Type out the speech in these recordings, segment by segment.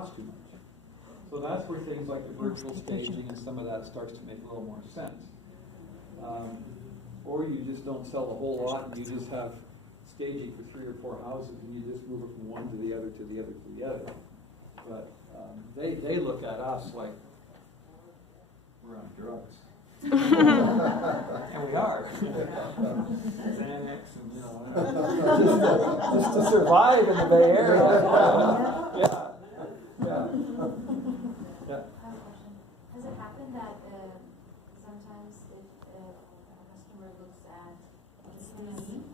cost too much. So that's where things like the virtual staging and some of that starts to make a little more sense. Or you just don't sell a whole lot and you just have staging for 3 or 4 houses and you just move it from one to the other to the other to the other. But they look at us like we're on drugs. And we are. Xanax and just to survive in the Bay Area. Yeah. I have a question. Has it happened that sometimes if a customer looks at the CD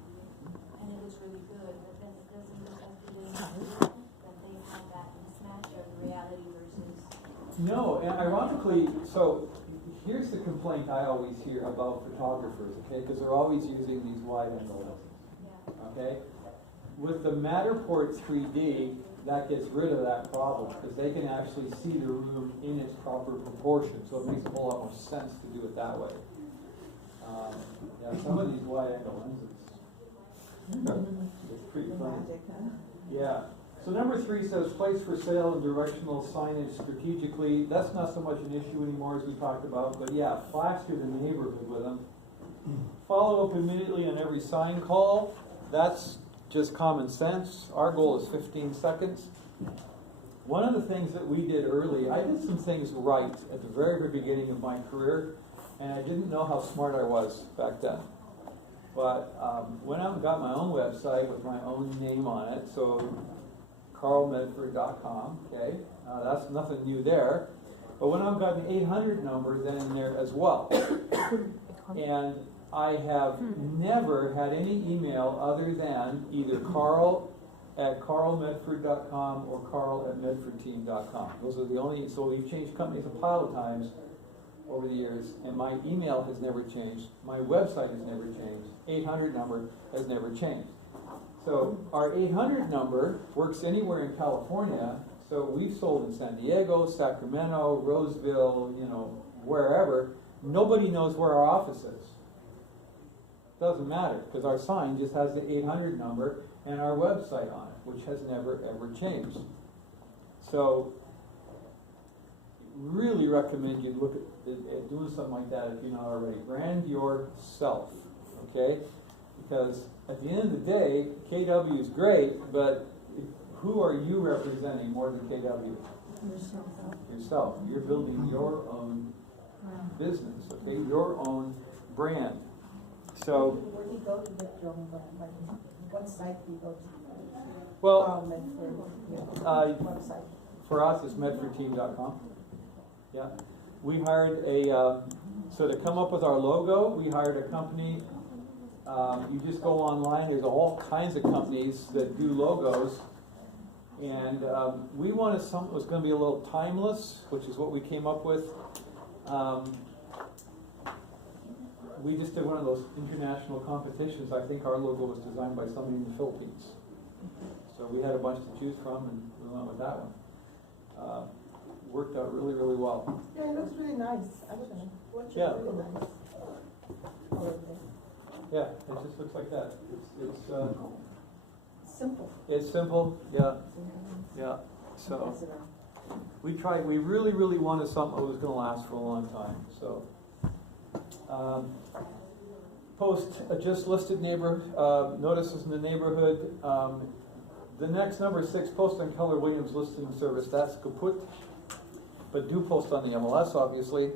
and it looks really good, but then it doesn't look as good that they've had that mismatch of reality versus... No, and ironically, so here's the complaint I always hear about photographers, okay, because they're always using these wide angle lenses, okay? With the Matterport 3D, that gets rid of that problem because they can actually see the room in its proper proportion, so it makes a whole lot more sense to do it that way. Yeah, some of these wide angle lenses, it's pretty funny. Yeah. So number 3 says place for sale and directional signage strategically. That's not so much an issue anymore as we talked about, but yeah, flash through the neighborhood with them. Follow up immediately on every sign call. That's just common sense. Our goal is 15 seconds. One of the things that we did early, I did some things right at the very, very beginning of my career, and I didn't know how smart I was back then. But went out and got my own website with my own name on it. So carlmedford.com, okay? That's nothing new there. But when I've got an 800 number then in there as well. And I have never had any email other than either Carl at carlmedford.com or Carl at medfordteam.com. Those are the only, so we've changed companies a pile of times over the years, and my email has never changed. My website has never changed. 800 number has never changed. So our 800 number works anywhere in California. So we've sold in San Diego, Sacramento, Roseville, wherever. Nobody knows where our office is. Doesn't matter because our sign just has the 800 number and our website on it, which has never ever changed. So really recommend you look at doing something like that if you're not already. Brand yourself, okay? Because at the end of the day, KW is great, but who are you representing more than KW? Yourself. You're building your own business, okay? Your own brand. So, where do you go to get your own brand? What site do you go to? well, Website. for us, it's medfordteam.com. Yeah. We hired so to come up with our logo, we hired a company. You just go online, there's all kinds of companies that do logos. And we wanted something that was going to be a little timeless, which is what we came up with. We just did one of those international competitions. I think our logo was designed by somebody in the Philippines. So we had a bunch to choose from, and we went with that one. Worked out really, really well. Yeah, it looks really nice, actually. Yeah. Really nice. Yeah, it just looks like that. It's Simple. It's simple, yeah, yeah. So we really, really wanted something that was going to last for a long time. So post a just listed neighbor notices in the neighborhood. The next number 6, post on Keller Williams listing service. That's kaput, but do post on the MLS, obviously.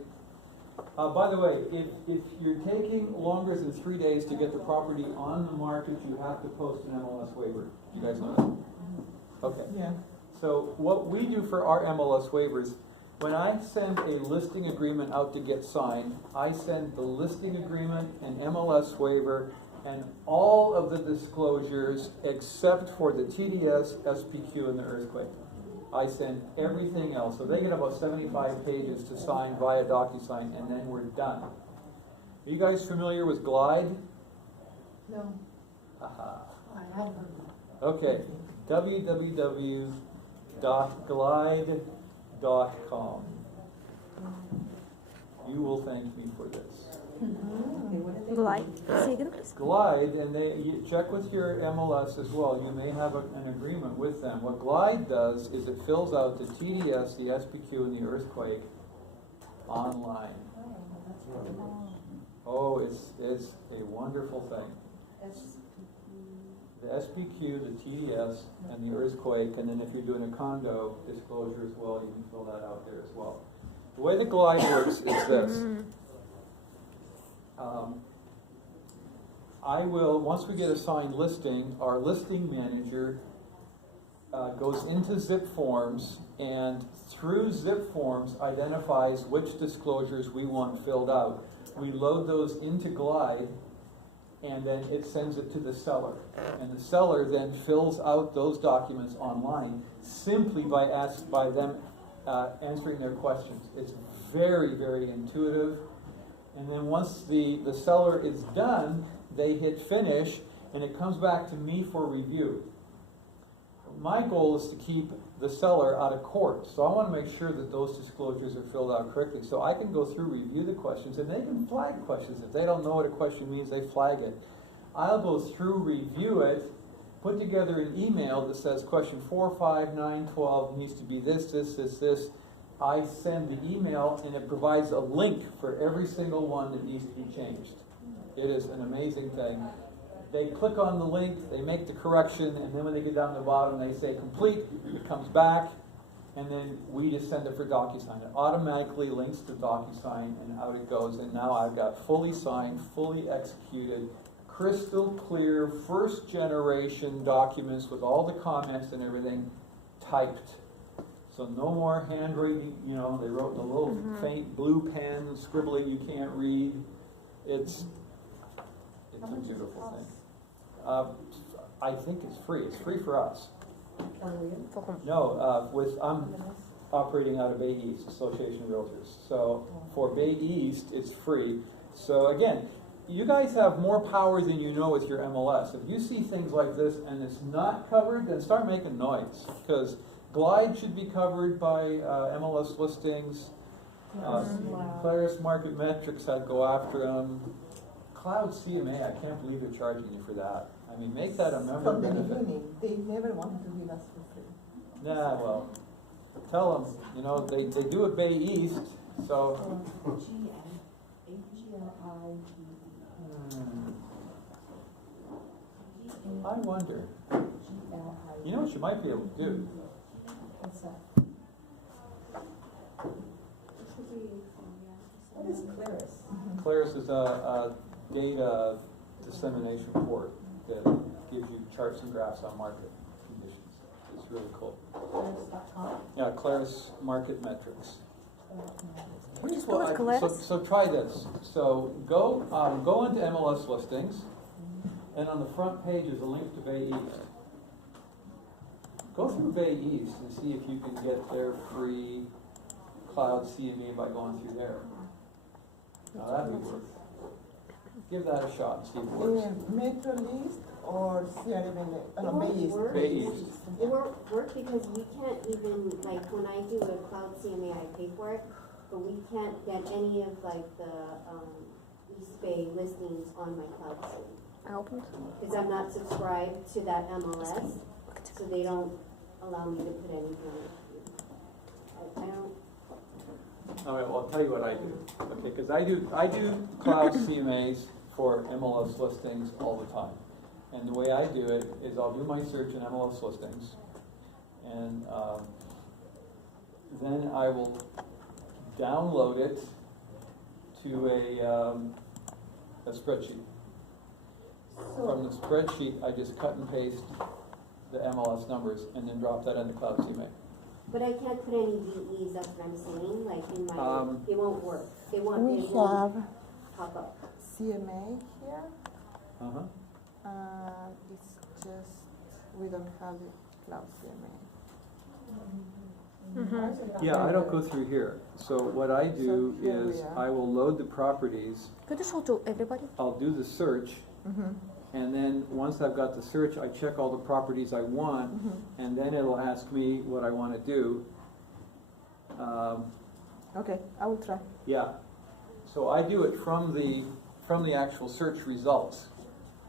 By the way, if you're taking longer than 3 days to get the property on the market, you have to post an MLS waiver. You guys know that? Okay. Yeah. So what we do for our MLS waivers, when I send a listing agreement out to get signed, I send the listing agreement, an MLS waiver, and all of the disclosures except for the TDS, SPQ, and the earthquake. I send everything else. So they get about 75 pages to sign via DocuSign, and then we're done. Are you guys familiar with Glide? No. Aha. I haven't. Okay. www.glide.com. You will thank me for this. Glide. Seguido, Chris. Glide, and you check with your MLS as well. You may have an agreement with them. What Glide does is it fills out the TDS, the SPQ, and the earthquake online. Oh, it's a wonderful thing. The SPQ, the TDS, and the earthquake, and then if you're doing a condo disclosure as well, you can fill that out there as well. The way the Glide works is this. Once we get a signed listing, our listing manager goes into Zip Forms, and through Zip Forms identifies which disclosures we want filled out. We load those into Glide, and then it sends it to the seller. And the seller then fills out those documents online simply by them answering their questions. It's very, very intuitive. And then once the seller is done, they hit finish, and it comes back to me for review. My goal is to keep the seller out of court, so I want to make sure that those disclosures are filled out correctly. So I can go through, review the questions, and they can flag questions. If they don't know what a question means, they flag it. I'll go through, review it, put together an email that says question 4, 5, 9, 12 needs to be this, this, this, this. I send the email, and it provides a link for every single one that needs to be changed. It is an amazing thing. They click on the link, they make the correction, and then when they get down to the bottom, they say complete. It comes back, and then we just send it for DocuSign. It automatically links to DocuSign, and out it goes. And now I've got fully signed, fully executed, crystal clear, first generation documents with all the comments and everything typed. So no more handwriting, they wrote in a little faint blue pen, scribbling you can't read. It's a beautiful thing. I think it's free. It's free for us. No, I'm operating out of Bay East, Association of Realtors. So for Bay East, it's free. So again, you guys have more power than you know with your MLS. If you see things like this and it's not covered, then start making noise, because Glide should be covered by MLS listings. Claris Market Metrics, I'd go after them. Cloud CMA, I can't believe they're charging you for that. I mean, make that a member From the benefit. beginning, they never wanted to give us for free. Nah, well, tell them, they do it Bay East, so. I wonder. You know what you might be able to do? What's that? What is Claris? Claris is a data dissemination port that gives you charts and graphs on market conditions. It's really cool. Claris.com? Yeah, Claris Market Metrics. Here's What was Claris? So try this. So go into MLS listings, and on the front page is a link to Bay East. Go through Bay East and see if you can get their free Cloud CMA by going through there. Now that'd be worth. Give that a shot and see if it works. Metro List or Bay East? Bay East. It won't work because we can't even, like, when I do a Cloud CMA, I pay for it, but we can't get any of, like, the East Bay listings on my Cloud CMA. I opened. Because I'm not subscribed to that MLS, so they don't allow me to put anything on it. I don't. All right, well, I'll tell you what I do. Okay, because I do Cloud CMAs for MLS listings all the time. And the way I do it is I'll do my search in MLS listings, and then I will download it to a spreadsheet. From the spreadsheet, I just cut and paste the MLS numbers and then drop that into Cloud CMA. But I can't put any VEs, that's what I'm saying, like in my, it won't work. We won't have pop up. CMA here. Uh-huh. It's just, we don't have the Cloud CMA. Yeah, I don't go through here. So what I do So here we is are. I will load the properties, Could you show to everybody? I'll do the search, and then once I've got the search, I check all the properties I want, and then it'll ask me what I want to do. Okay, I will try. Yeah, so I do it from the from the actual search results,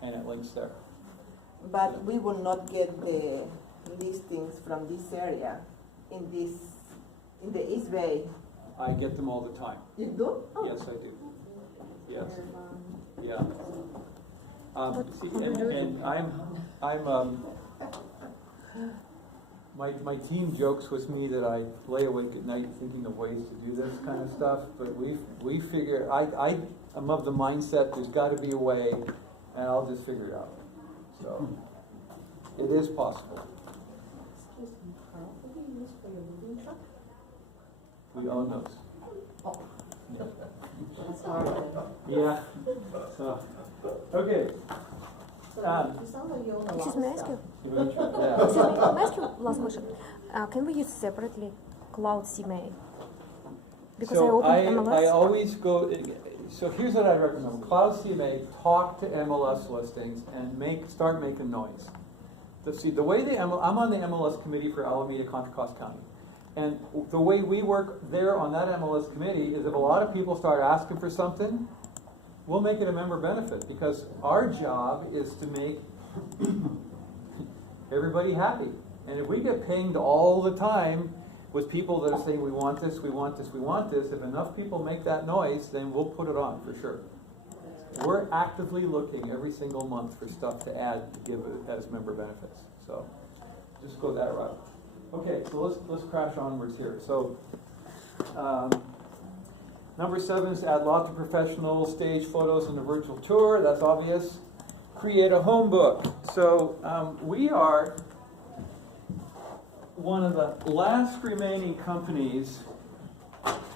and it links there. But we will not get the listings from this area in the East Bay. I get them all the time. You do? Oh. Yes, I do. Yes, yeah. See, how do you do it? and my team jokes with me that I lay awake at night thinking of ways to do this kind of stuff, but we figure, I'm of the mindset there's gotta be a way, and I'll just figure it out. So, it is possible. Excuse me, Carl, what do you use for your moving truck? We own those. Oh. That's hard. Yeah, so, okay. So you sound like you own a lot of Excuse me, I ask stuff. you. Yeah. Excuse me, can I ask you last question? Can we use separately Cloud CMA? Because I So opened MLS. I always go, so here's what I recommend. Cloud CMA, talk to MLS listings and start making noise. See, the way I'm on the MLS committee for Alameda Contra Costa County. And the way we work there on that MLS committee is if a lot of people start asking for something, we'll make it a member benefit, because our job is to make everybody happy. And if we get pinged all the time with people that are saying, we want this, we want this, we want this, if enough people make that noise, then we'll put it on for sure. We're actively looking every single month for stuff to add to give it as member benefits. So just go that route. Okay, so let's crash onwards here. So number 7 is add lots of professional stage photos in the virtual tour. That's obvious. Create a home book. So we are one of the last remaining companies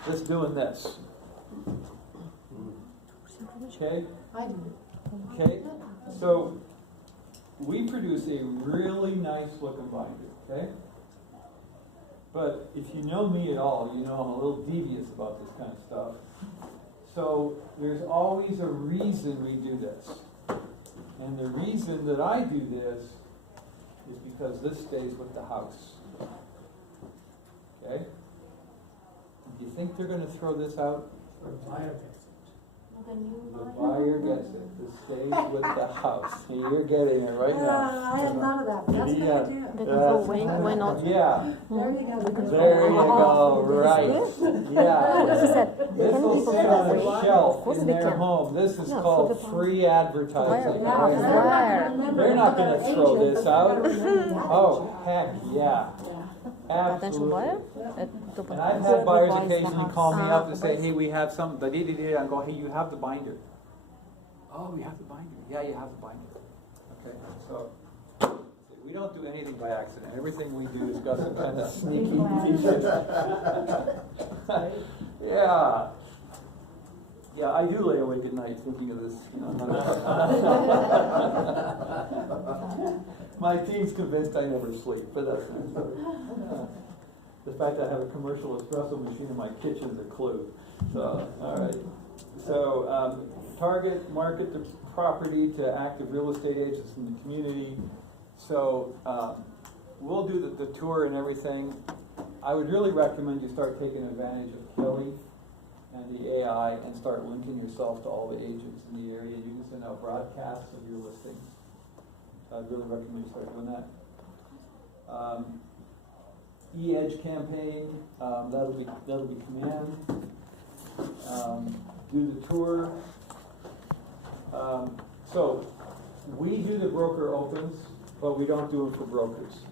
that's doing this. Okay? I do. Okay? So we produce a really nice looking binder, okay? But if you know me at all, you know I'm a little devious about this kind of stuff. So there's always a reason we do this. And the reason that I do this is because this stays with the house. Okay? Do you think they're going to throw this out? The new The one? buyer gets it. This stays with the house. And you're getting it right now. I had thought of that. That's a good Yeah. idea. They can throw away, why not? Yeah. There you go. There you go. Right. Yeah. She said, This can will people sit throw on away? a Of shelf course in they their can. home. This is No, called for the- free advertising. Yeah, Where? They're not going to throw this out. Oh, heck, yeah. Potential buyer? Absolutely. And I've had buyers occasionally call me up and say, hey, we have something, da-dee-dee-dee. I go, hey, you have the binder. Oh, you have the binder. Yeah, you have the binder. Okay, so we don't do anything by accident. Everything we do has got some kind of sneaky features. Yeah. Yeah, I do lay awake at night thinking of this. My team's convinced I never sleep, but that's not true. The fact I have a commercial espresso machine in my kitchen is a clue. So, all right. So, target, market the property to active real estate agents in the community. So, we'll do the tour and everything. I would really recommend you start taking advantage of Kelly and the AI and start linking yourself to all the agents in the area. You can send out broadcasts of your listings. I'd really recommend you start doing that. E-Edge campaign, that'll be command. Do the tour. So we do the broker opens, but we don't do them for brokers.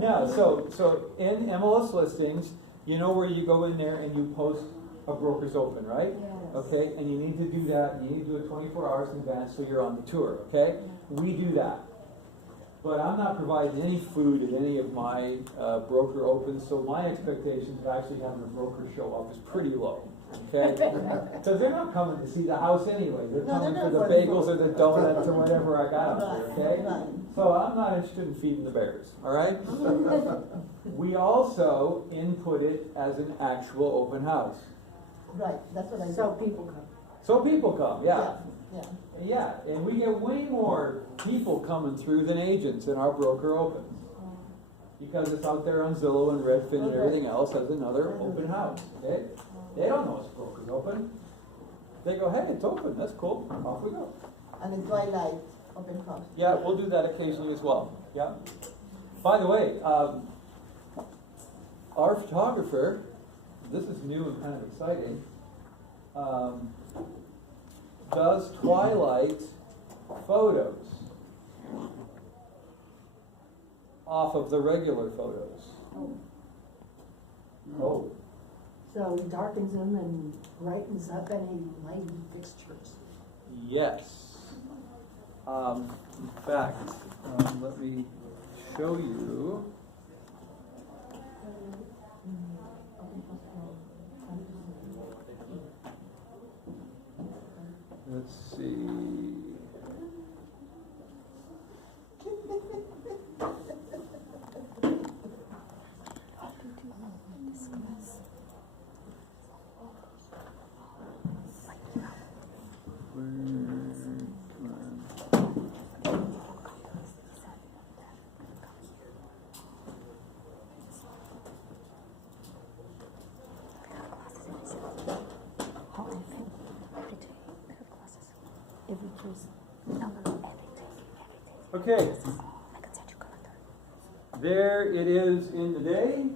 Yeah, so in MLS listings, you know where you go in there and you post a broker's open, right? Okay, and you need to do that, you need to do it 24 hours in advance so you're on the tour, okay? We do that. But I'm not providing any food at any of my broker opens, so my expectations of actually having a broker show up is pretty low, okay? Because they're not coming to see the house anyway. They're coming for the bagels or the donuts or whatever I got up there, okay? So I'm not interested in feeding the bears, all right? We also input it as an actual open house. Right, that's what I said. So people come. So people come, yeah. Yeah. Yeah, and we get way more people coming through than agents in our broker opens. because it's out there on Zillow and Redfin and everything else as another open house, okay? They don't know it's broken open. They go, hey, it's open, that's cool, off we go. And the twilight open house. Yeah, we'll do that occasionally as well, yeah. By the way, our photographer, this is new and kind of exciting, does twilight photos off of the regular photos. Oh, So he darkens them and brightens up any lighting fixtures. yes. In fact, let me show you. Let's see. Okay, there it is in the day.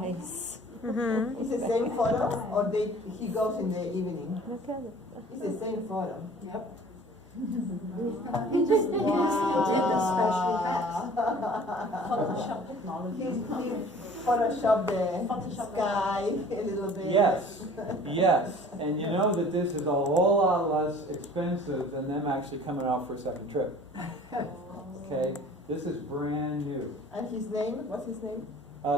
Nice. It's the same photo, or he goes in the evening? Look at it. It's the same photo. Yep. He just did the special effects. Photoshop technology. He photoshopped the Photoshop sky a little bit. Yes, yes, and you know that this is a whole lot less expensive than them actually coming out for a second trip. Okay, this is brand new. And his name? What's his name?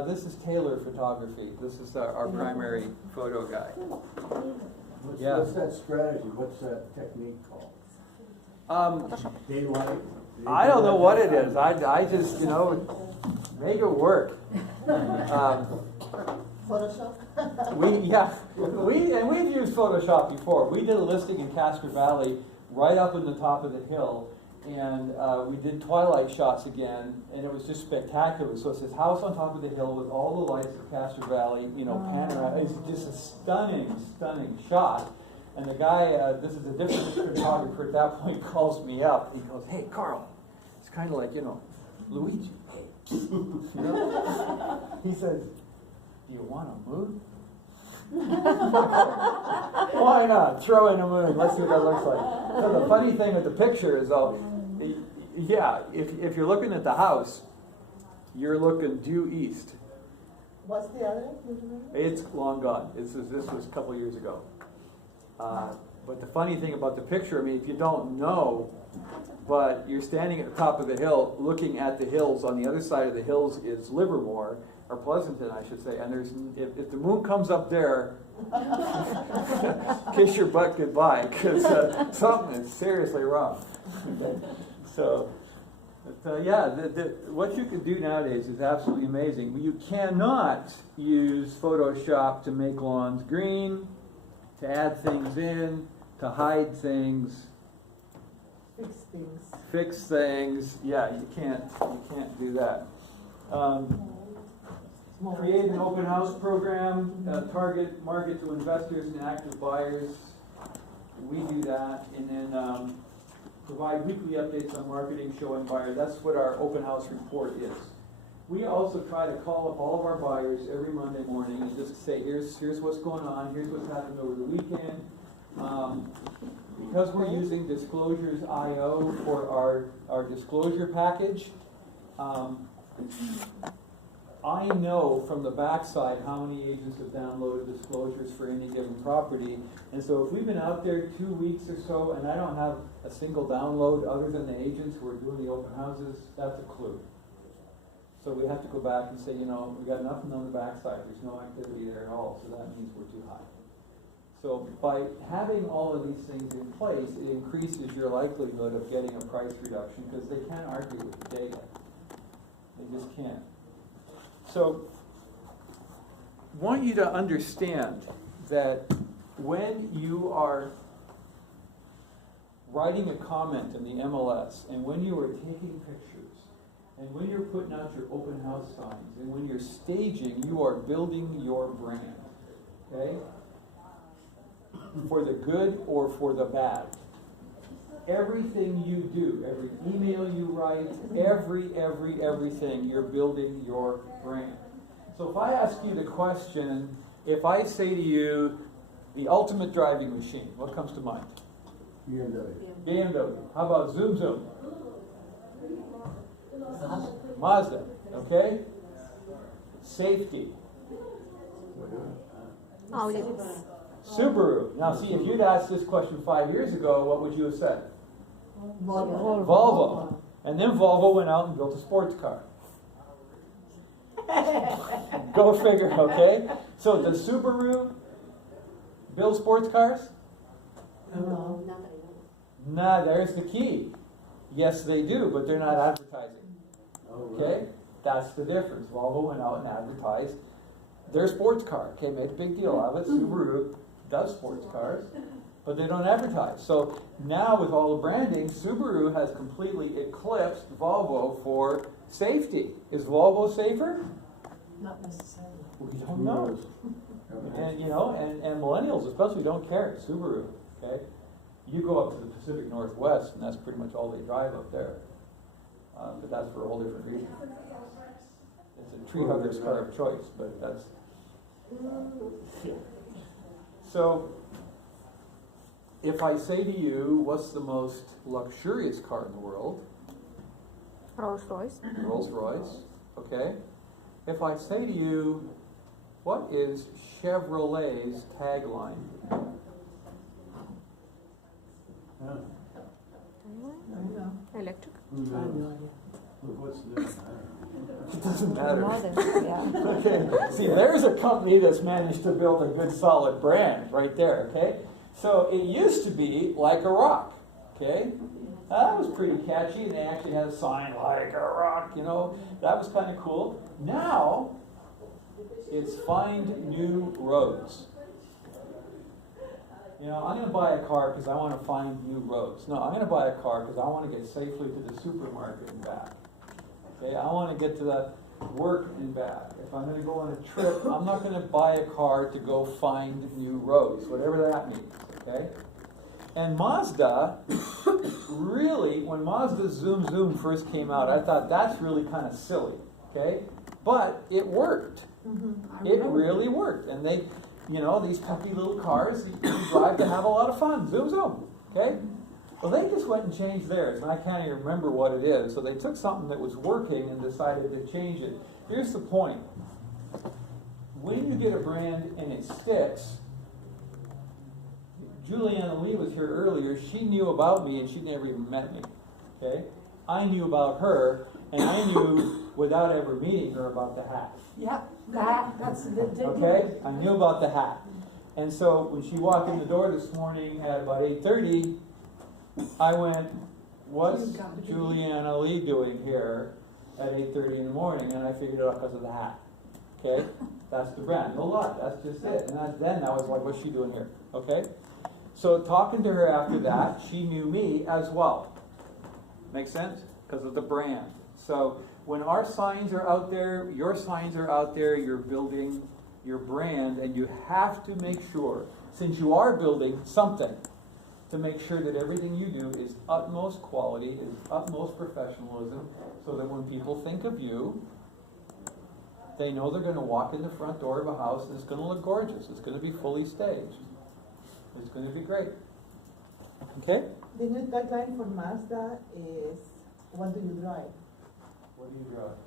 This is Taylor Photography. This is our primary photo guy. Yeah. What's that strategy? What's that technique called? Daylight? I don't know what it is. I just, make it work. Photoshop? We've used Photoshop before. We did a listing in Castro Valley, right up in the top of the hill, and we did twilight shots again, and it was just spectacular. So it's this house on top of the hill with all the lights of Castro Valley, panorama. It's just a stunning, stunning shot. And the guy, this is a different photographer at that point, calls me up. He goes, "Hey, Carl," it's kind of like, Luigi. Hey. He says, "Do you want a moon?" Why not? Throw in a moon. Let's see what that looks like. So the funny thing with the picture is, if you're looking at the house, you're looking due east. What's the other? It's long gone. This was a couple years ago. But the funny thing about the picture, if you don't know, but you're standing at the top of the hill, looking at the hills. On the other side of the hills is Livermore, or Pleasanton, I should say. And if the moon comes up there, kiss your butt goodbye, because something is seriously wrong. So, what you can do nowadays is absolutely amazing. You cannot use Photoshop to make lawns green, to add things in, to hide things, fix things. Yeah, you can't do that. Create an open house program, target market to investors and active buyers. We do that, and then provide weekly updates on marketing, showing buyers. That's what our open house report is. We also try to call up all of our buyers every Monday morning and just say, here's what's going on, here's what's happened over the weekend. Because we're using Disclosures.io for our disclosure package, I know from the backside how many agents have downloaded disclosures for any given property. And so if we've been out there 2 weeks or so and I don't have a single download other than the agents who are doing the open houses, that's a clue. So we have to go back and say, we've got nothing on the backside. There's no activity there at all, so that means we're too high. So by having all of these things in place, it increases your likelihood of getting a price reduction because they can't argue with the data. They just can't. So I want you to understand that when you are writing a comment in the MLS and when you are taking pictures, And when you're putting out your open house signs, and when you're staging, you are building your brand, okay? For the good or for the bad. Everything you do, every email you write, everything, you're building your brand. So if I ask you the question, if I say to you, the ultimate driving machine, what comes to mind? BMW. BMW. How about Zoom Zoom? Mazda, okay? Safety. Audi. Subaru. Now see, if you'd asked this question 5 years ago, what would you have said? Volvo. Volvo. And then Volvo went out and built a sports car. Go figure, okay? So does Subaru build sports cars? No, not that I know. Nah, there's the key. Yes, they do, but they're not advertising. Oh, Okay? That's the difference. Volvo went out and advertised their sports car. Okay, made a big deal out of it. Subaru does sports cars, but they don't advertise. So now with all the branding, Subaru has completely eclipsed Volvo for safety. Is Volvo safer? Not necessarily. We don't know. And you know, and millennials especially don't care. Subaru, okay? You go up to the Pacific Northwest, and that's pretty much all they drive up there. But that's for a whole different reason. It's a tree hugger's car of choice, but that's. So, if I say to you, what's the most luxurious car in the world? Rolls Royce. Rolls Royce, okay? If I say to you, what is Chevrolet's tagline? Yeah. I don't know. Electric. Who I have knows? no idea. What's the, It doesn't matter. Modern, yeah. Okay, see, there's a company that's managed to build a good solid brand right there, okay? So it used to be like a rock, okay? That was pretty catchy, and they actually had a sign like a rock, you know? That was kind of cool. Now, it's find new roads. You know, I'm going to buy a car because I want to find new roads. No, I'm going to buy a car because I want to get safely to the supermarket and back. Okay, I want to get to the work and back. If I'm going to go on a trip, I'm not going to buy a car to go find new roads, whatever that means. Okay? And Mazda, really, when Mazda Zoom Zoom first came out, I thought that's really kind of silly. Okay? But it worked. It really worked. And they, you know, these puffy little cars you drive to have a lot of fun. Zoom Zoom. Okay? Well, they just went and changed theirs, and I can't even remember what it is. So they took something that was working and decided to change it. Here's the point. When you get a brand and it sticks, Juliana Lee was here earlier. She knew about me, and she never even met me. Okay? I knew about her, and I knew without ever meeting her about the hat. Yeah, that's the. Okay? I knew about the hat. And so when she walked in the door this morning at about 8:30, I went, what's Juliana Lee doing here at 8:30 in the morning? And I figured it out because of the hat. Okay? That's the brand. No lie. That's just it. And then I was like, what's she doing here? Okay? So talking to her after that, she knew me as well. Make sense? Because of the brand. So when our signs are out there, your signs are out there, you're building your brand, and you have to make sure, since you are building something, to make sure that everything you do is utmost quality, is utmost professionalism, so that when people think of you, they know they're going to walk in the front door of a house and it's going to look gorgeous. It's going to be fully staged. It's going to be great. Okay? The new tagline for Mazda is, what do you drive? What do you drive?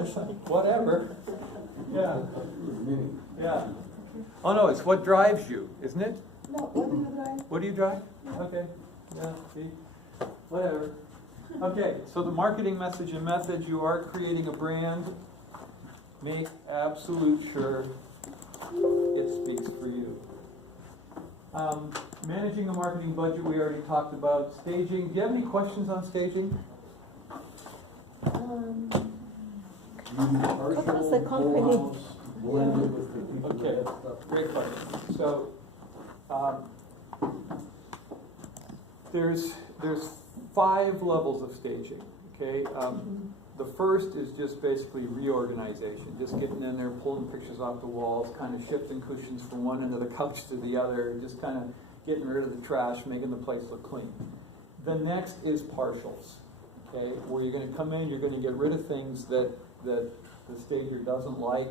It's like, whatever. Yeah. Mini. Yeah. Oh no, it's what drives you, isn't it? No, what do you drive? What do you drive? Okay. Yeah, see? Whatever. Okay, so the marketing message and method, you are creating a brand. Make absolute sure it speaks for you. Managing a marketing budget, we already talked about. Staging, do you have any questions on staging? What was the company? Blended with the people, Okay, that stuff. great question. So, there's 5 levels of staging, okay? The first is just basically reorganization, just getting in there, pulling pictures off the walls, kind of shifting cushions from one end of the couch to the other, just kind of getting rid of the trash, making the place look clean. The next is partials, okay? Where you're going to come in, you're going to get rid of things that the stager doesn't like,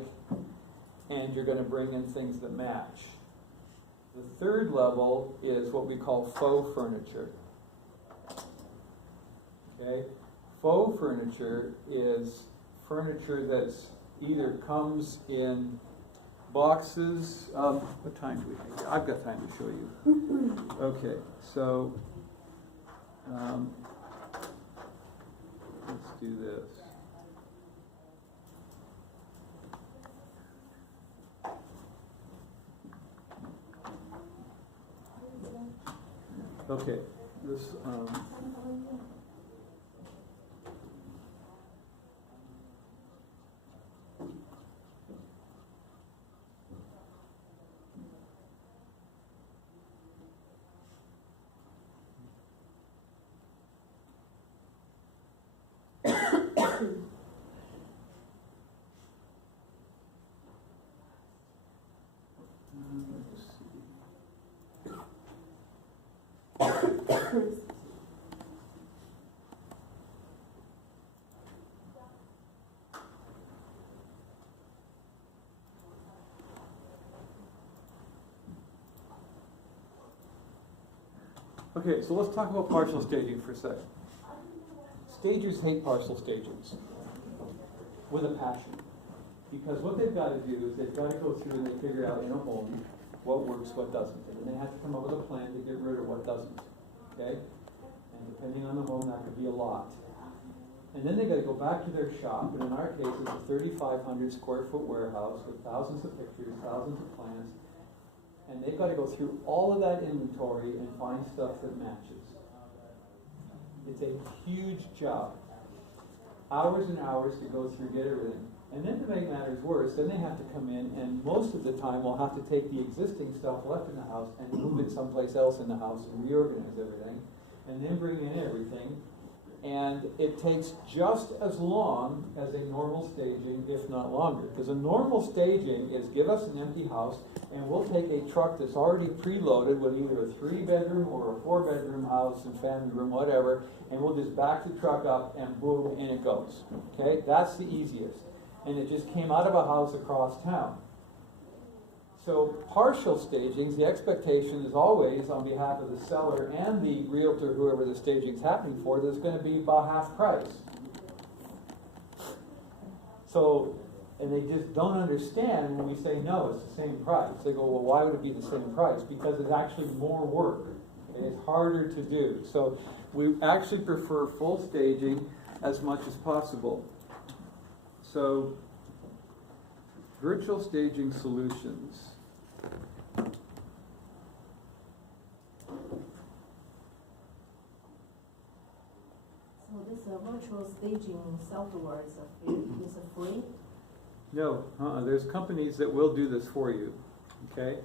and you're going to bring in things that match. The third level is what we call faux furniture. Okay? Faux furniture is furniture that's either comes in boxes. What time do we have? I've got time to show you. Okay, so let's do this. Okay, this. Let's see. Okay, so let's talk about partial staging for a second. Stagers hate partial stagings with a passion. Because what they've got to do is they've got to go through and they figure out in a home what works, what doesn't. And they have to come up with a plan to get rid of what doesn't. Okay? And depending on the home, that could be a lot. And then they've got to go back to their shop, and in our case, it's a 3,500 square foot warehouse with thousands of pictures, thousands of plans. And they've got to go through all of that inventory and find stuff that matches. It's a huge job. Hours and hours to go through, get everything. And then to make matters worse, then they have to come in and most of the time will have to take the existing stuff left in the house and move it someplace else in the house and reorganize everything. And then bring in everything. And it takes just as long as a normal staging, if not longer. Because a normal staging is give us an empty house and we'll take a truck that's already preloaded with either a 3-bedroom or a 4-bedroom house and family room, whatever, and we'll just back the truck up and boom, in it goes. Okay? That's the easiest. And it just came out of a house across town. So partial stagings, the expectation is always on behalf of the seller and the realtor, whoever the staging's happening for, that it's going to be about half price. So, and they just don't understand when we say no, it's the same price. They go, well, why would it be the same price? Because it's actually more work and it's harder to do. So we actually prefer full staging as much as possible. So virtual staging solutions. So this virtual staging software is it free? No, there's companies that will do this for you, okay?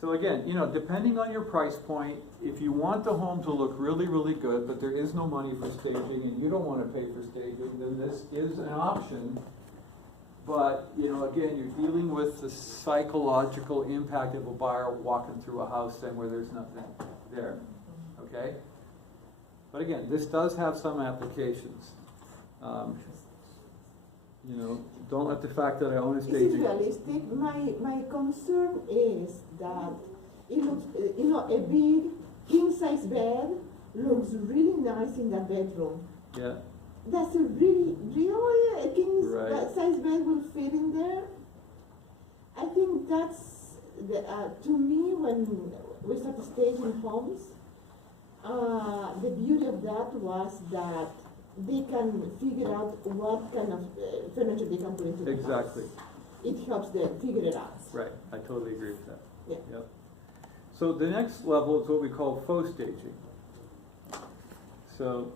So again, you know, depending on your price point, if you want the home to look really, really good, but there is no money for staging and you don't want to pay for staging, then this is an option. But, you know, again, you're dealing with the psychological impact of a buyer walking through a house saying where there's nothing there, okay? But again, this does have some applications. You know, don't let the fact that I own a Is it staging. realistic? My concern is that it looks, you know, a big king-size bed looks really nice in the bedroom. Yeah. That's a really a Right. size bed will fit in there. I think that's to me when we started staging homes, the beauty of that was that they can figure out what kind of furniture they can put into the Exactly. house. It helps them figure it out. Right, I totally agree with that. Yeah. Yep. So the next level is what we call faux staging. So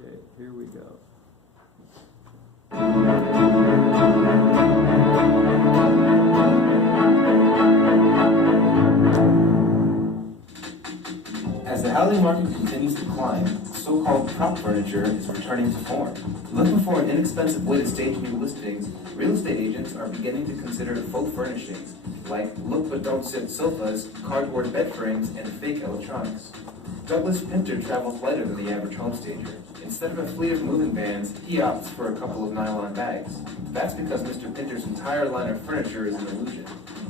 okay, here we go. top furniture is returning to form. Looking for an inexpensive way to stage new listings, real estate agents are beginning to consider faux furnishings, like look but don't sit sofas, cardboard bed frames, and fake electronics. Douglas Pinter travels lighter than the average home stager. Instead of a fleet of moving vans, he opts for a couple of nylon bags. That's because Mr. Pinter's entire line of furniture is an illusion.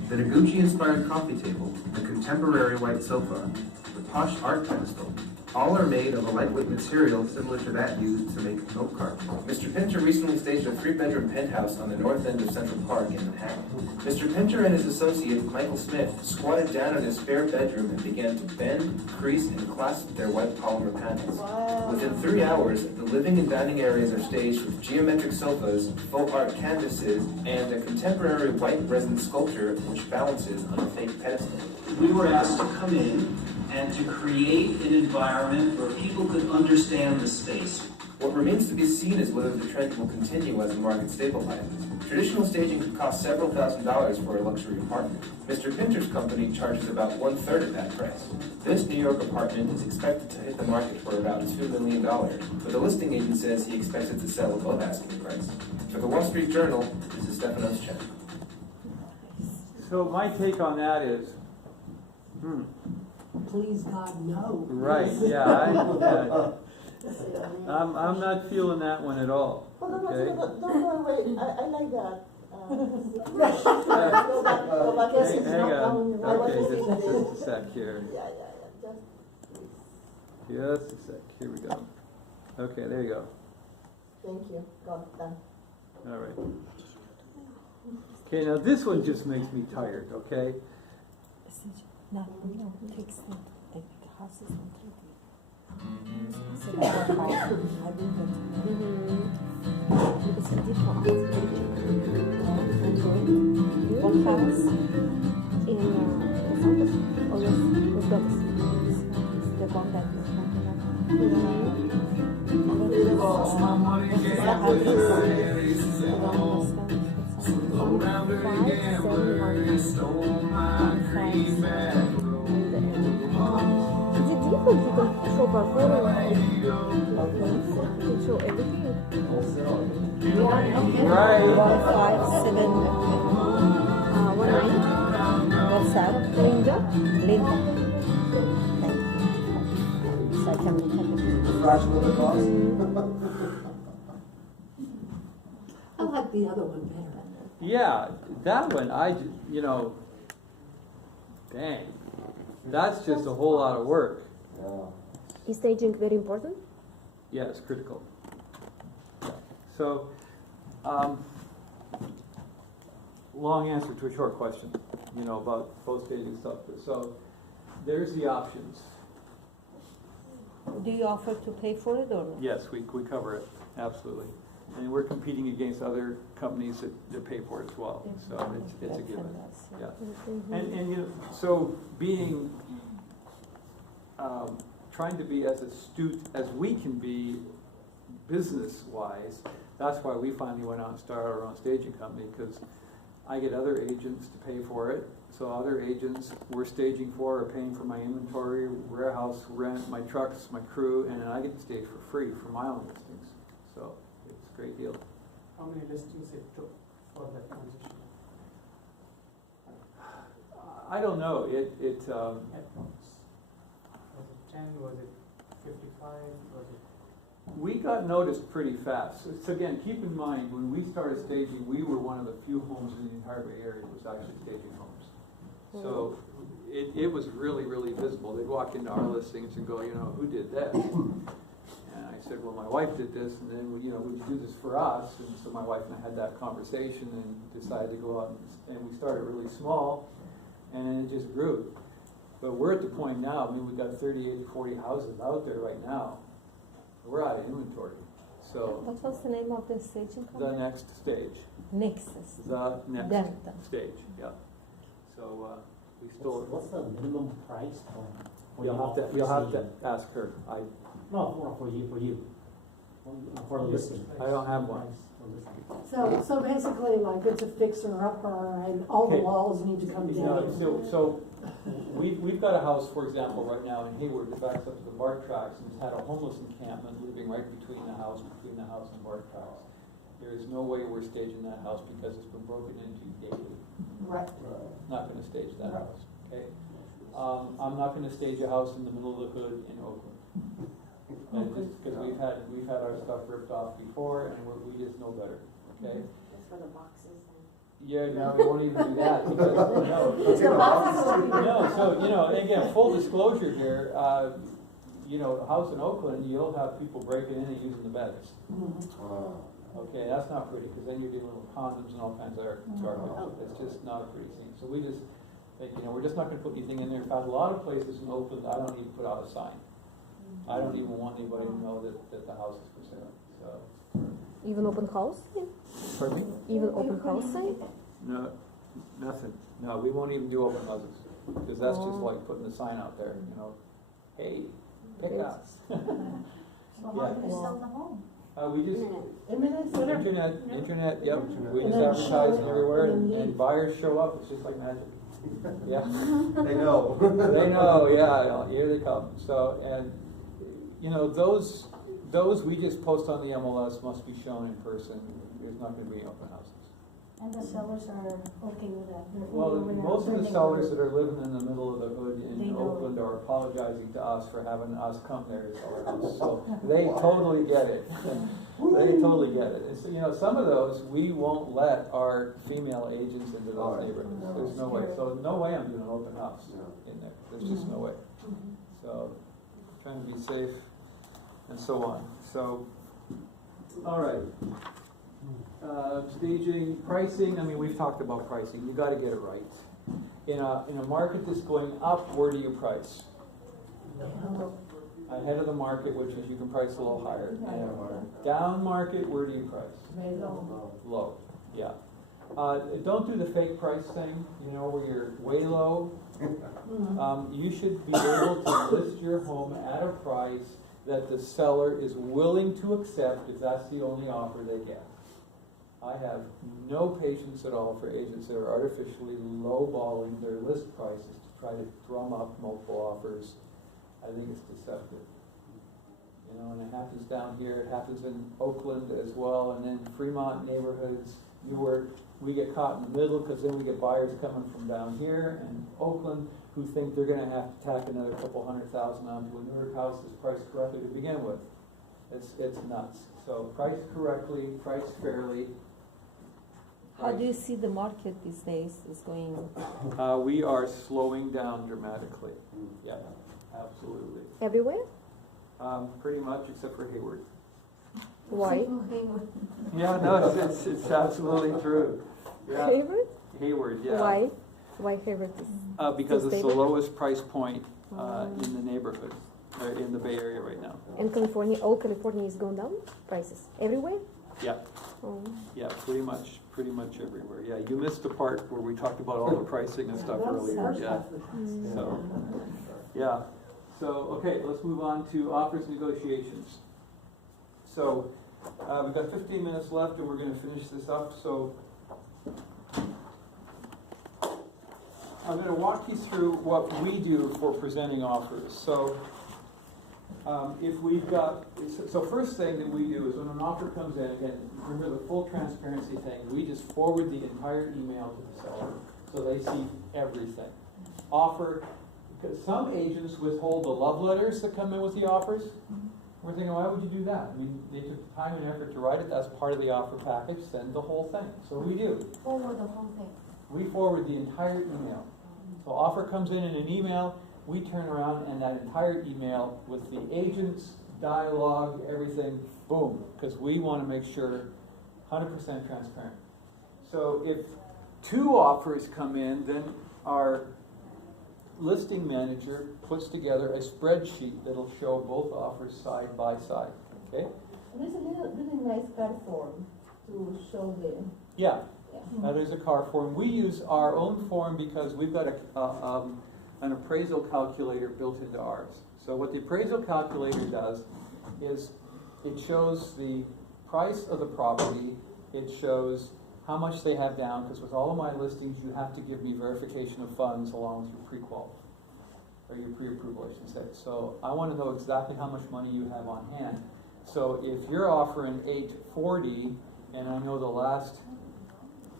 The Noguchi-inspired coffee table, the contemporary white sofa, the posh art pedestal, all are made of a lightweight material similar to that used to make milk cartons. Mr. Pinter recently staged a 3-bedroom penthouse on the north end of Central Park in Manhattan. Mr. Pinter and his associate, Michael Smith, squatted down in his spare bedroom and began to bend, crease, and clasp their white polymer panels. Within 3 hours, the living and dining areas are staged with geometric sofas, faux art canvases, and a contemporary white resin sculpture which balances on a fake pedestal. We were asked to come in and to create an environment where people could understand the space. What remains to be seen is whether the trend will continue as the market stabilizes. Traditional staging could cost several $1,000s for a luxury apartment. Mr. Pinter's company charges about 1/3 of that price. This New York apartment is expected to hit the market for about $2 million, but the listing agent says he expects it to sell above asking price. For the Wall Street Journal, this is Stefanos Chen. So my take on that is, Please God, no. right, yeah, I'm not feeling that one at all, Hold on, okay? don't go away, I like that. Go Hang back, yes, it's hang not on, down. I was okay, just just thinking. a sec here, Yeah, just, just a sec, here we go. Okay, there you go, thank you, go, done. all right. Okay, now this one just makes me tired, okay? No, takes the houses and It's different. One house in front of all of dogs. The one that Is it different? You can show portfolio. You can show everything. Right. 157 19. WhatsApp. Linda. So I can look at the Fraction of the cost? I like the other one better. Yeah, that one, dang, that's just a whole lot of work. Yeah. Is staging very important? Yeah, it's critical. Yeah. So, long answer to a short question, about post-staging stuff. So, there's the options. Do you offer to pay for it or not? Yes, we cover it, absolutely. And we're competing against other companies that pay for it as well. So it's a given. Yeah. And so being, trying to be as astute as we can be business-wise, that's why we finally went out and started our own staging company, because I get other agents to pay for it. So other agents we're staging for are paying for my inventory, warehouse rent, my trucks, my crew, and then I get to stage for free for my own listings. So it's a great deal. How many listings it took for that transition? I don't know. Headphones. Was it 10? Was it 55? Was it? We got noticed pretty fast. So again, keep in mind, when we started staging, we were one of the few homes in the entire Bay Area that was actually staging homes. So it was really, really visible. They'd walk into our listings and go, who did this? And I said, well, my wife did this, and then, would you do this for us? And so my wife and I had that conversation and decided to go out, and we started really small, and then it just grew. But we're at the point now, we've got 38 to 40 houses out there right now. We're out of inventory. So What was the name of the staging the company? next stage. Nexus. The next Then. stage, yeah. So we still. What's the minimum price for You'll have to ask her. No, for you. For listing. I don't have one. So basically, like, it's a fixer-upper, and all the Okay. walls need to come down. So we've got a house, for example, right now in Hayward that backs up to the BART tracks and has had a homeless encampment living right between the house and BART tracks. There is no way we're staging that house because it's been broken into daily. Right. Not gonna stage that house, okay? I'm not gonna stage a house in the middle of the hood in Oakland. And just, cause we've had our stuff ripped off before and we just know better, okay? Just for the boxes and. Yeah, no, we won't even do that because, no. Let's get a box. No, so, again, full disclosure here, a house in Oakland, you'll have people breaking in and using the beds. Okay, that's not pretty, because then you're dealing with condoms and all kinds of garbage. It's just not a pretty scene. So we just think, we're just not gonna put anything in there. In fact, a lot of places in Oakland, I don't even put out a sign. I don't even want anybody to know that the house is for sale, so. Even open house? Yeah. Pardon me? Even open house sign? No, nothing. No, we won't even do open houses, because that's just like putting a sign out there, hey, pick us. So how do you sell the home? We just, internet, yep, we And just then advertise show it it everywhere and then and buyers show up, it's just like magic. Yeah, They know. they know, yeah, here they come. So, and, those we just post on the MLS must be shown in person. There's not gonna be open houses. And the sellers are okay with that? They're Well, okay with most of the that? sellers that are living in the middle of the hood They in know. Oakland are apologizing to us for having us come there to sell their house. So they totally get it. They totally get it. And so, some of those, we won't let our female agents into those neighborhoods. There's no way. So no way I'm doing an open house in there. There's just no way. So trying to be safe and so on. So, all right. Staging, pricing, we've talked about pricing. You gotta get it right. In a market that's going up, where do you price? Ahead of the market, which is you can price a little higher. Down market, where do you price? Low, yeah. Don't do the fake price thing, where you're way low. You should be able to list your home at a price that the seller is willing to accept if that's the only offer they get. I have no patience at all for agents that are artificially lowballing their list prices to try to drum up multiple offers. I think it's deceptive. And it happens down here, it happens in Oakland as well, and then Fremont neighborhoods, Newark, we get caught in the middle because then we get buyers coming from down here and Oakland who think they're going to have to tack another couple $100,000 onto a Newark house that's priced correctly to begin with. It's nuts. So price correctly, price fairly. How do you see the market these days is going? We are slowing down dramatically. Yeah, absolutely. Everywhere? Pretty much except for Hayward. Why? Yeah, no, it's absolutely true. Yeah. Hayward? Hayward, yeah. Why? Why Hayward is? Because so it's the stable? lowest price point in the neighborhood, in the Bay Area right now. And California, all California is going down prices everywhere. Yeah, Oh. yeah, pretty much everywhere. Yeah, you missed the part where we talked about all the pricing and stuff earlier. Yeah. So, yeah. So, okay, let's move on to offers negotiations. So, we've got 15 minutes left and we're going to finish this up. So, I'm going to walk you through what we do for presenting offers. So, if we've got, so first thing that we do is when an offer comes in, again, remember the full transparency thing, we just forward the entire email to the seller so they see everything. Offer, because some agents withhold the love letters that come in with the offers. We're thinking, why would you do that? They took the time and effort to write it, that's part of the offer package, send the whole thing. So we do. Forward the whole thing. We forward the entire email. So offer comes in an email, we turn around and that entire email with the agent's dialogue, everything, boom, because we want to make sure 100% transparent. So if 2 offers come in, then our listing manager puts together a spreadsheet that'll show both offers side by side, okay? There's a really nice card form to show them. Yeah, there's a car form. We use our own form because we've got an appraisal calculator built into ours. So what the appraisal calculator does is it shows the price of the property, it shows how much they have down, because with all of my listings, you have to give me verification of funds along with your pre-qual, or your pre-approval, I should say. So I want to know exactly how much money you have on hand. So if you're offering 840, and I know the last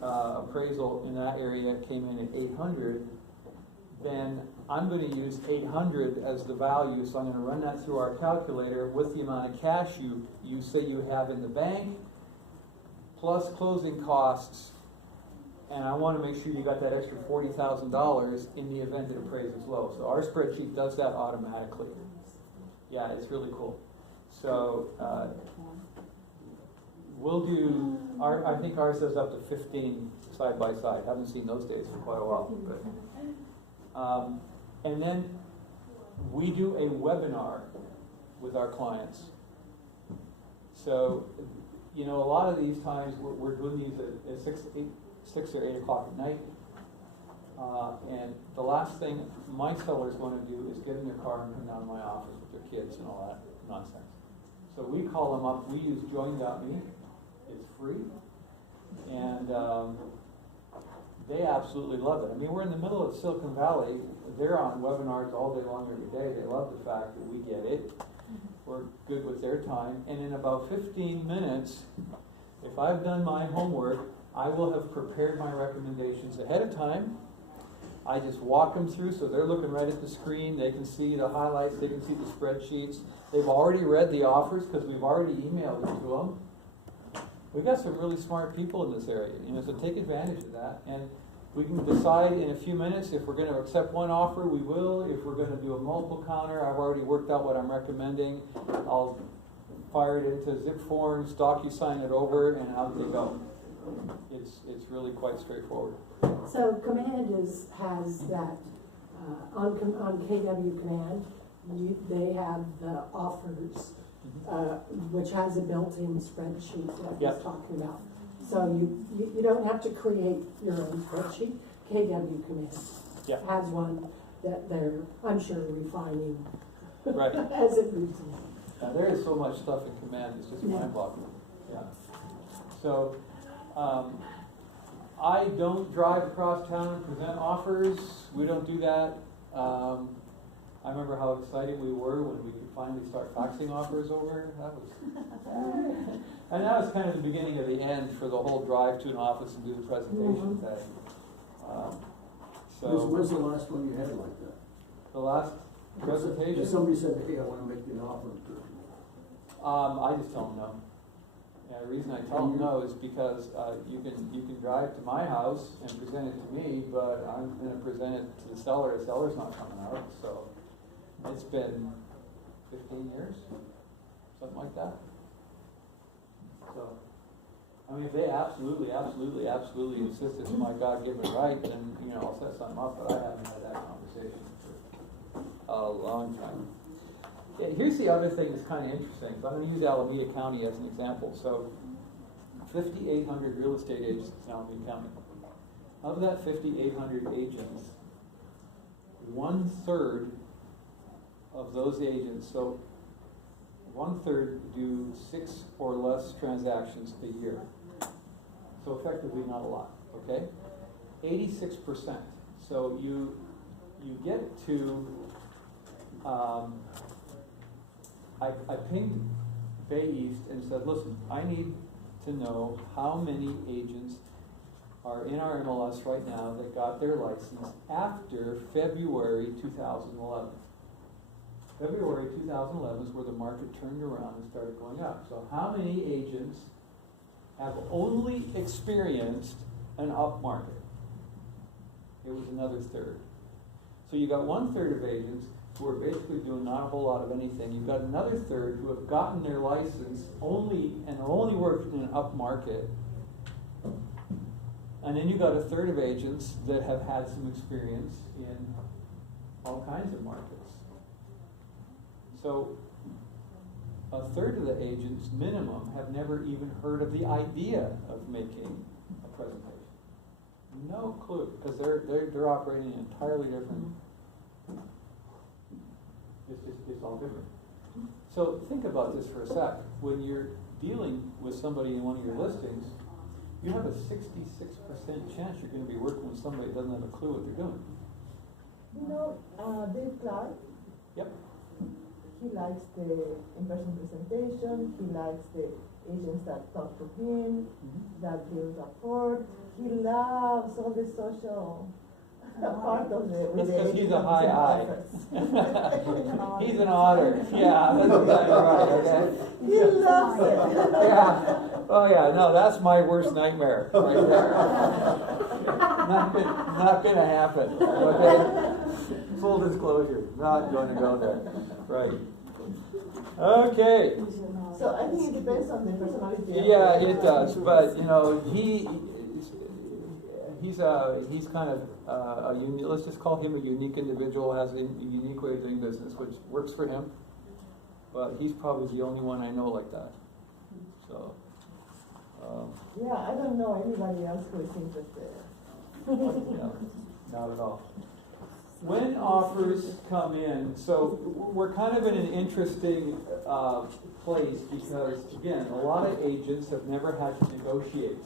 appraisal in that area came in at 800, then I'm going to use 800 as the value, so I'm going to run that through our calculator with the amount of cash you say you have in the bank, plus closing costs, and I want to make sure you got that extra $40,000 in the event it appraises low. So our spreadsheet does that automatically. Yeah, it's really cool. So we'll do, I think ours does up to 15 side by side. Haven't seen those days for quite a while. But, and then we do a webinar with our clients. So, you know, a lot of these times we're doing these at 6 or 8 o'clock at night. And the last thing my sellers want to do is get in their car and come down to my office with their kids and all that nonsense. So we call them up. We use Join.me. It's free. And they absolutely love it. I mean, we're in the middle of Silicon Valley. They're on webinars all day long every day. They love the fact that we get it. We're good with their time. And in about 15 minutes, if I've done my homework, I will have prepared my recommendations ahead of time. I just walk them through so they're looking right at the screen. They can see the highlights. They can see the spreadsheets. They've already read the offers because we've already emailed them to them. We've got some really smart people in this area, you know, so take advantage of that. And we can decide in a few minutes if we're going to accept one offer, we will. If we're going to do a multiple counter, I've already worked out what I'm recommending. I'll fire it into zip forms, DocuSign it over, and out they go. It's really quite straightforward. So Command has that, on KW Command, they have the offers, which has a built-in spreadsheet that I was talking about. So you don't have to create your own spreadsheet. KW Command has one that they're, I'm sure, refining Right. as it moves along. Now, there is so much stuff in Command, it's just mind-boggling. Yeah. So, I don't drive across town and present offers. We don't do that. I remember how excited we were when we could finally start faxing offers over. That was, and that was kind of the beginning of the end for the whole drive to an office and do the presentation thing. Where's the last one you had like that? The last presentation? If somebody said, hey, I want to make you an offer. I just tell them no. Yeah, the reason I tell them no is because you can drive to my house and present it to me, but I'm going to present it to the seller. The seller's not coming out, so it's been 15 years, something like that. So, I mean, if they absolutely insist it's my God-given right, then I'll set something up. But I haven't had that conversation for a long time. Here's the other thing that's kind of interesting. So I'm going to use Alameda County as an example. So 5,800 real estate agents in Alameda County. Of that 5,800 agents, 1/3 of those agents, so 1/3 do 6 or less transactions a year. So effectively not a lot, okay? 86%. So you get to, I pinged Bay East and said, listen, I need to know how many agents are in our MLS right now that got their license after February 2011. February 2011 is where the market turned around and started going up. So how many agents have only experienced an up market? It was another 1/3. So you got 1/3 of agents who are basically doing not a whole lot of anything. You've got another 1/3 who have gotten their license only worked in an up market. And then you've got a 1/3 of agents that have had some experience in all kinds of markets. So a 1/3 of the agents, minimum, have never even heard of the idea of making a presentation. No clue, because they're operating entirely different. It's all different. So think about this for a sec. When you're dealing with somebody in one of your listings, you have a 66% chance you're gonna be working with somebody that doesn't have a clue what they're doing. You know, Dave Clark, Yep. he likes the in-person presentation, he likes the agents that talk to him, that build rapport. He loves all the social part of the, with That's the 'cause he's agent a high eye. office. He's an otter. Yeah, that's exactly right, okay? He loves it. Yeah. Oh yeah, no, that's my worst nightmare right there. Not gonna happen, okay? Full disclosure, not gonna go there. Right. Okay. So I think it depends on the personality. of Yeah, the- it does, but you know, he's kind of let's just call him a unique individual, has a unique way of doing business, which works for him. But he's probably the only one I know like that. So. Yeah, I don't know anybody else who is interested. No, not at all. When offers come in, so we're kind of in an interesting place because, again, a lot of agents have never had to negotiate.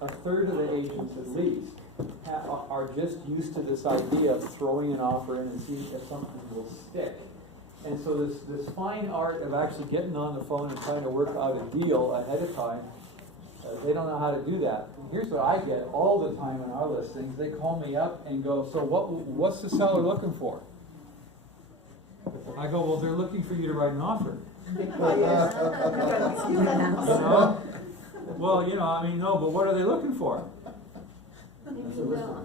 A third of the agents, at least, are just used to this idea of throwing an offer in and seeing if something will stick. And so this fine art of actually getting on the phone and trying to work out a deal ahead of time, they don't know how to do that. And here's what I get all the time in our listings. They call me up and go, so what's the seller looking for? I go, well, they're looking for you to write an offer. You know? Well, you know, I mean, no, but what are they looking for? If you will.